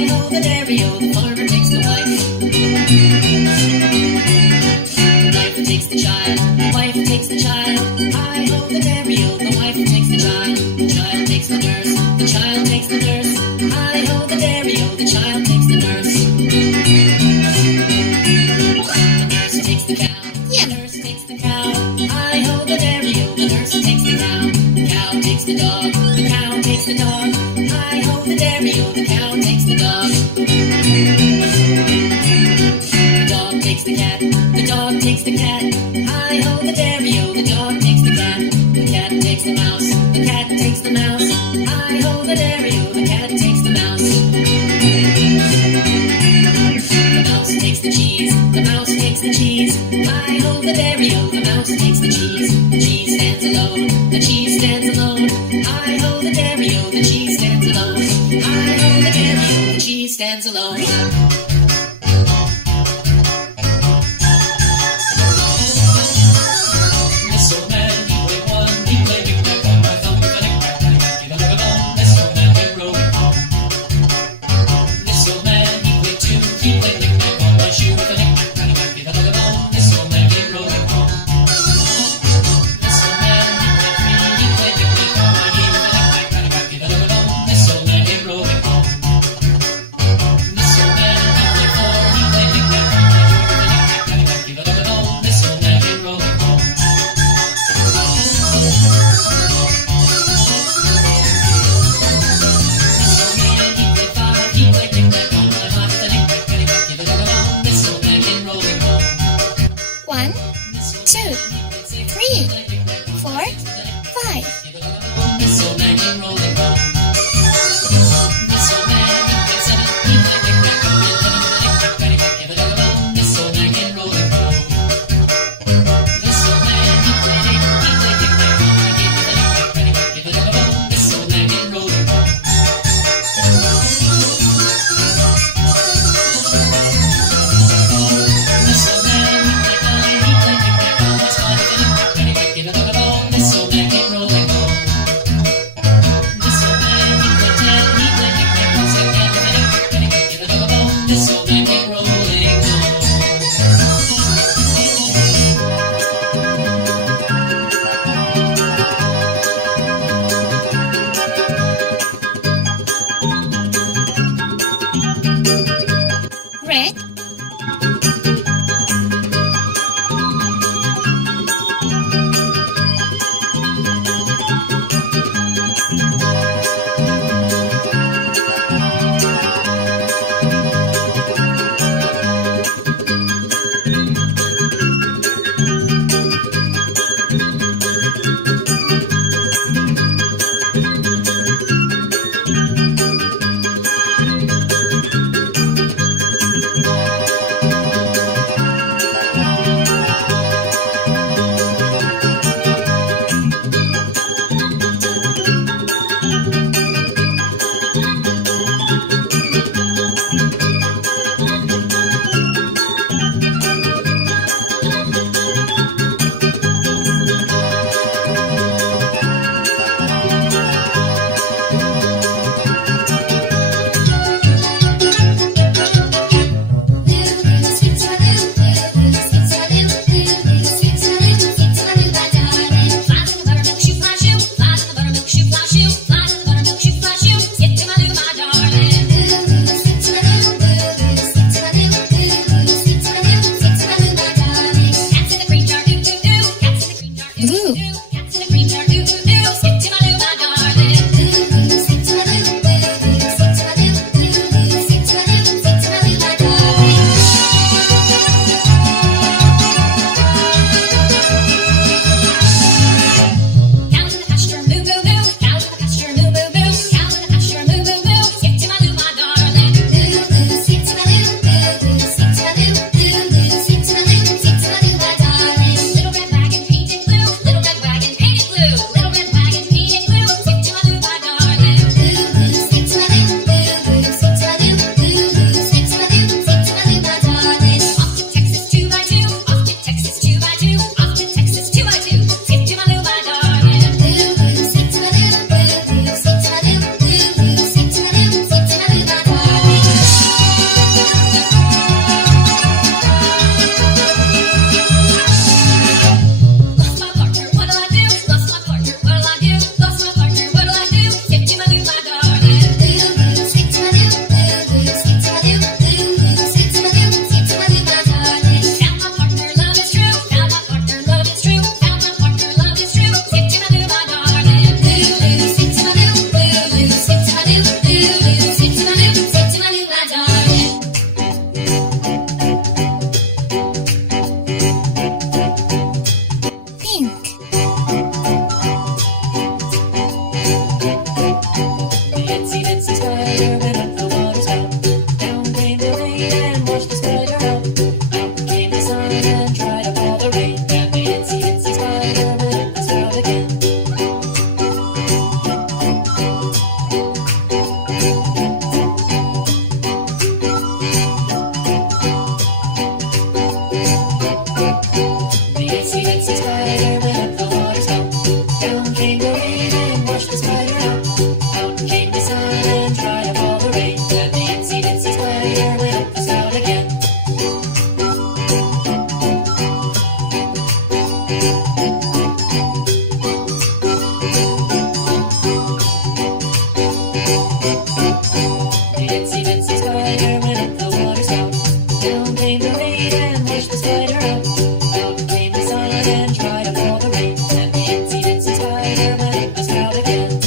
Hi-ho, the dairy-o, the farmer takes the wife. The wife takes the child, the wife takes the child. Hi-ho, the dairy-o, the wife takes the child. The child takes the nurse, the child takes the nurse. Hi-ho, the dairy-o, the child takes the nurse. The nurse takes the cow, the nurse takes the cow. Hi-ho, the dairy-o, the nurse takes the cow. The cow takes the dog, the cow takes the dog. Hi-ho, the dairy-o, the cow takes the dog. The dog takes the cat, the dog takes the cat. Hi-ho, the dairy-o, the dog takes the cat. The cat takes the mouse, the cat takes the mouse. Hi-ho, the dairy-o, the cat takes the mouse. The mouse takes the cheese, the mouse takes the cheese. Hi-ho, the dairy-o, the mouse takes the cheese. The cheese stands alone, the cheese stands alone. Hi-ho, the dairy-o, the cheese stands alone. Hi-ho, the dairy-o, the cheese stands alone. One, two, three, four, five. Red, itsy bitsy spider went up the water spout. Down came the rain and washed the spider out. Out came the sun and dried up all the rain. And the itsy bitsy spider went up the spout again.